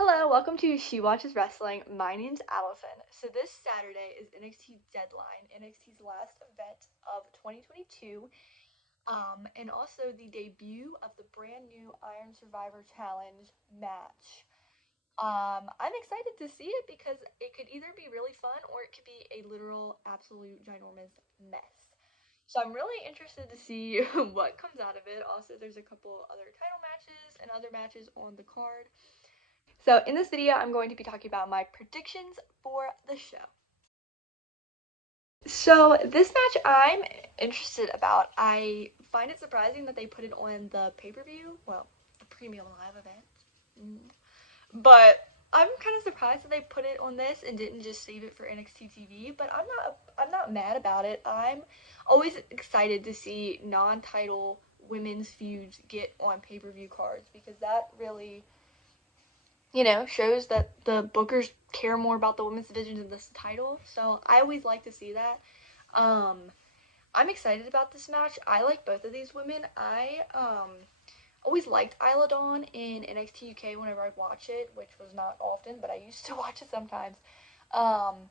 Hello, welcome to She Watches Wrestling. My name's Allison. So this Saturday is NXT Deadline, NXT's last event of 2022, and also the debut of the brand new Iron Survivor Challenge match. I'm excited to see it because it could either be really fun or it could be a literal, absolute, ginormous mess. So I'm really interested to see what comes out of it. Also, there's a couple other title matches and other matches on the card. So in this video, I'm going to be talking about my predictions for the show. So this match I'm interested about. I find it surprising that they put it on the pay-per-view, well, the premium live event. But I'm kind of surprised that they put it on this and didn't just save it for NXT TV, but I'm not mad about it. I'm always excited to see non-title women's feuds get on pay-per-view cards because that really shows that the bookers care more about the women's division than this title. So I always like to see that. I'm excited about this match. I like both of these women. I always liked Isla Dawn in NXT UK whenever I'd watch it, which was not often, but I used to watch it sometimes. Um,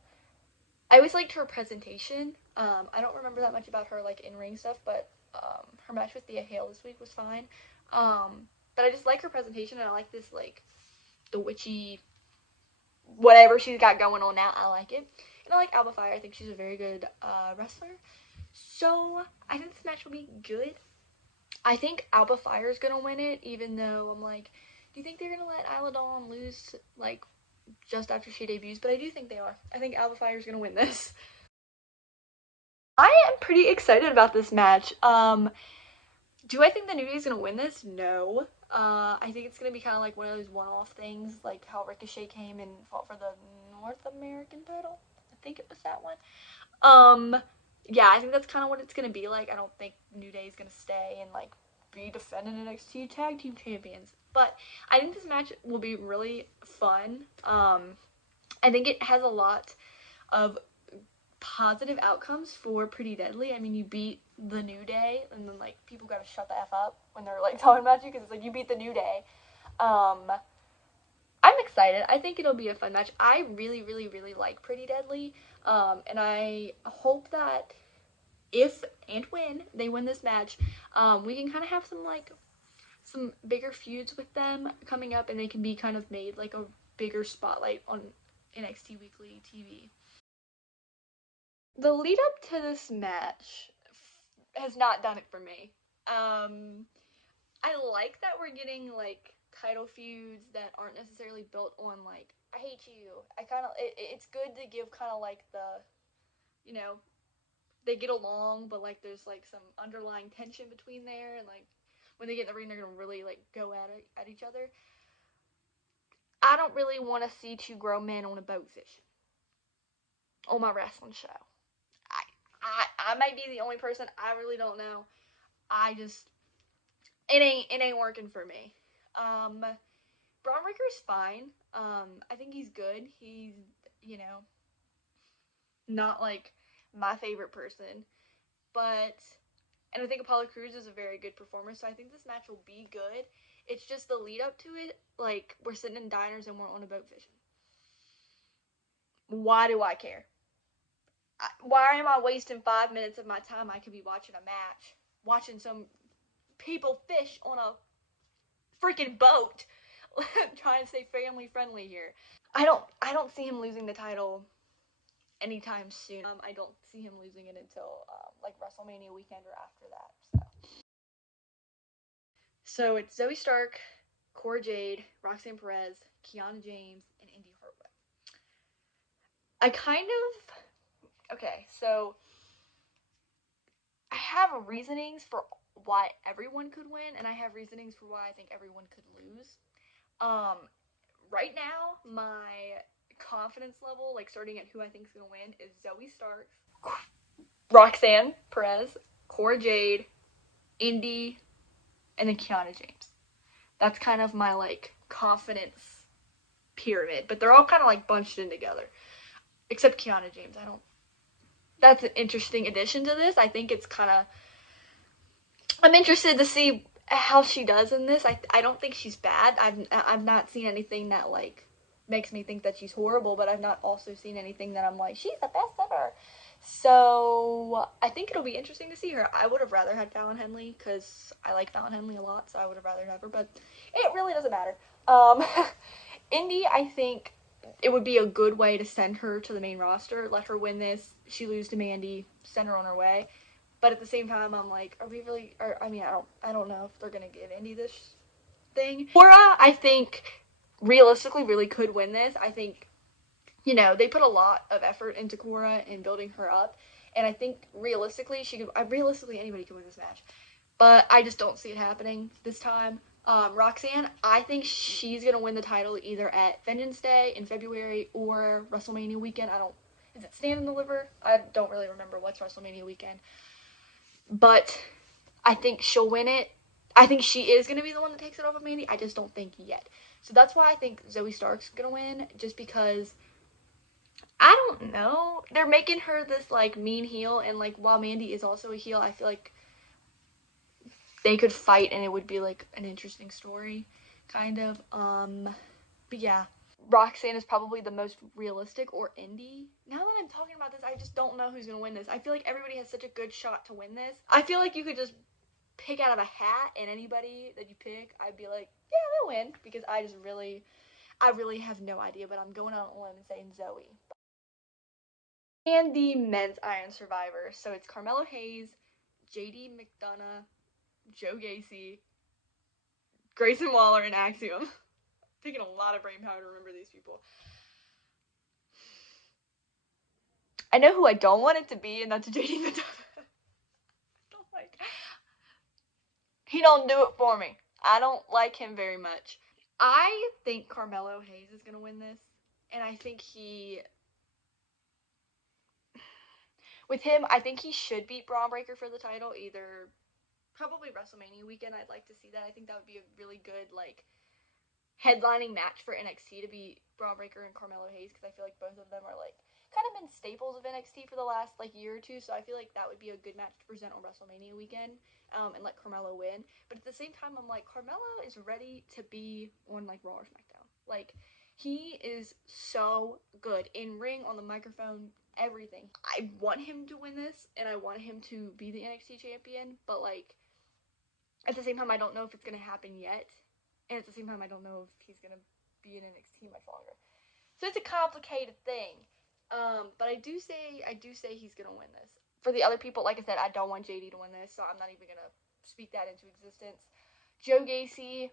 I always liked her presentation. I don't remember that much about her like in ring stuff, but her match with Thea Hale this week was fine. But I just like her presentation, and I like this like the witchy whatever she's got going on now. I like it. And I like Alba Fyre. I think she's a very good wrestler. So I think this match will be good. I think Alba Fyre is going to win it, even though I'm like, do you think they're going to let Isla Dawn lose, like, just after she debuts? But I do think they are. I think Alba Fyre is going to win this. I am pretty excited about this match. Do I think the New Day is going to win this? No. I think it's going to be kind of like one of those one-off things, like how Ricochet came and fought for the North American title. I think it was that one. Yeah, I think that's kind of what it's going to be like. I don't think New Day is going to stay and, like, be defending NXT Tag Team Champions. But I think this match will be really fun. I think it has a lot of positive outcomes for Pretty Deadly. I mean, you beat the New Day, and then like people gotta shut the f up when they're like talking about you because it's like you beat the New Day. Um, I'm excited. I think it'll be a fun match. I really, really, really like Pretty Deadly, and I hope that if and when they win this match, we can kind of have some bigger feuds with them coming up, and they can be kind of made like a bigger spotlight on NXT Weekly TV. The lead up to this match has not done it for me. I like that we're getting like title feuds that aren't necessarily built on like I hate you. It's good to give kind of like the you know they get along, but like there's like some underlying tension between there, and like when they get in the ring, they're gonna really like go at each other. I don't really want to see two grown men on a boat fishing on my wrestling show. I I might be the only person. I really don't know. I just it ain't working for me. Um, Braun Breaker's fine. I think he's good. He's you know not like my favorite person, but and I think Apollo Crews is a very good performer. So I think this match will be good. It's just the lead up to it. Like we're sitting in diners and we're on a boat fishing. Why do I care? Why am I wasting 5 minutes of my time? I could be watching a match, watching some people fish on a freaking boat. Trying to stay family friendly here. I don't see him losing the title anytime soon. I don't see him losing it until like WrestleMania weekend or after that. So it's Zoe Stark, Cora Jade, Roxanne Perez, Kiana James, and Indy Hartwell. I kind of okay. So I have reasonings for why everyone could win, and I have reasonings for why I think everyone could lose. Um, right now, my confidence level, like starting at who I think is gonna win, is Zoe Stark, Roxanne Perez, Cora Jade, Indy, and then Kiana James. That's kind of my like confidence pyramid, but they're all kind of like bunched in together, except Kiana James. I don't. That's an interesting addition to this. I think it's kind of. I'm interested to see how she does in this. I don't think she's bad. I've not seen anything that like makes me think that she's horrible, but I've not also seen anything that I'm like she's the best ever. So I think it'll be interesting to see her. I would have rather had Fallon Henley because I like Fallon Henley a lot, so I would have rather have her. But it really doesn't matter. Um, Indy, I think it would be a good way to send her to the main roster. Let her win this. She lose to Mandy. Send her on her way. But at the same time, I'm like, are we really? I mean, I don't know if they're gonna give Indy this thing. Cora, I think realistically really could win this. I think they put a lot of effort into Cora and building her up, and I think realistically she could. Realistically, anybody could win this match, but I just don't see it happening this time. Roxanne, I think she's gonna win the title either at Vengeance Day in February or WrestleMania weekend. I don't. Is it Stand and Deliver? I don't really remember what's WrestleMania weekend. But I think she'll win it. I think she is going to be the one that takes it off of Mandy. I just don't think yet. So that's why I think Zoe Stark's going to win. Just because, I don't know. They're making her this, like, mean heel. And, like, while Mandy is also a heel, I feel like they could fight and it would be, like, an interesting story. Kind of. But yeah. Roxanne is probably the most realistic, or Indy. Now that I'm talking about this, I just don't know who's going to win this. I feel like everybody has such a good shot to win this. I feel like you could just pick out of a hat, and anybody that you pick, I'd be like, yeah, they'll win, because I really have no idea, but I'm going out on a limb and saying Zoe. And the men's Iron Survivor. So it's Carmelo Hayes, JD McDonough, Joe Gacy, Grayson Waller, and Axiom. Taking a lot of brain power to remember these people. I know who I don't want it to be, and that's JD McDonough. He don't do it for me. I don't like him very much. I think Carmelo Hayes is gonna win this, and I think with him, I think he should beat Bron Breakker for the title. Either probably WrestleMania weekend. I'd like to see that. I think that would be a really good like headlining match for NXT to be Bron Breakker and Carmelo Hayes, because I feel like both of them are like kind of been staples of NXT for the last like year or two. So I feel like that would be a good match to present on WrestleMania weekend, and let Carmelo win. But at the same time, I'm like, Carmelo is ready to be on like Raw or SmackDown. Like, he is so good in ring, on the microphone, everything. I want him to win this, and I want him to be the NXT champion. But like, at the same time, I don't know if it's gonna happen yet, and at the same time, I don't know if he's gonna be in NXT much longer. So it's a complicated thing. But I do say he's gonna win this. For the other people, like I said, I don't want JD to win this, so I'm not even gonna speak that into existence. Joe Gacy,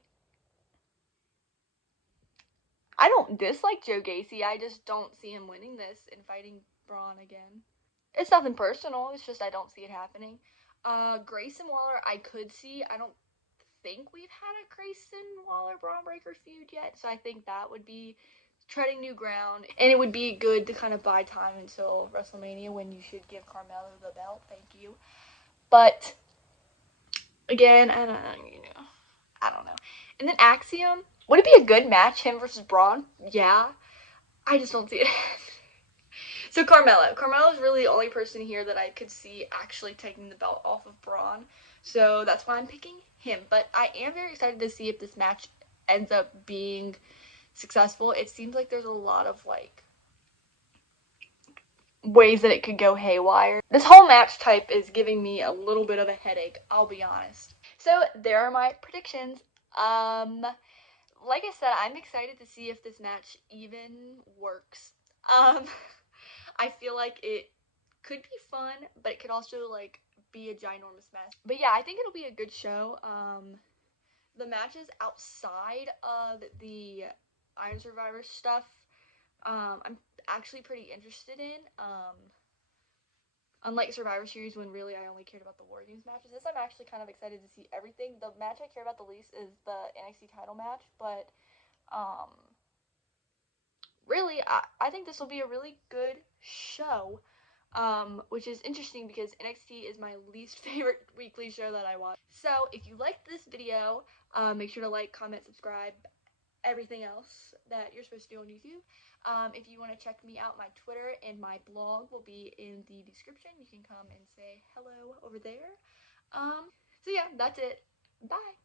I don't dislike Joe Gacy. I just don't see him winning this and fighting Braun again. It's nothing personal. It's just I don't see it happening. Grayson Waller, I could see. I don't think we've had a Grayson Waller Braun Breaker feud yet, so I think that would be treading new ground, and it would be good to kind of buy time until WrestleMania, when you should give Carmelo the belt. Thank you. But again, I don't know. And then Axiom, would it be a good match, him versus Braun? Yeah, I just don't see it. So Carmelo is really the only person here that I could see actually taking the belt off of Braun. So that's why I'm picking him. But I am very excited to see if this match ends up being successful. It seems like there's a lot of like ways that it could go haywire. This whole match type is giving me a little bit of a headache, I'll be honest. So there are my predictions. Like I said, I'm excited to see if this match even works. I feel like it could be fun, but it could also like be a ginormous mess. But yeah, I think it'll be a good show. The matches outside of the Iron Survivor stuff, I'm actually pretty interested in. Unlike Survivor Series, when really I only cared about the War Games matches, this I'm actually kind of excited to see everything. The match I care about the least is the NXT title match, but really, I think this will be a really good show, which is interesting because NXT is my least favorite weekly show that I watch. So if you liked this video, make sure to like, comment, subscribe, everything else that you're supposed to do on YouTube. If you want to check me out, my Twitter and my blog will be in the description. You can come and say hello over there. So yeah, that's it. Bye.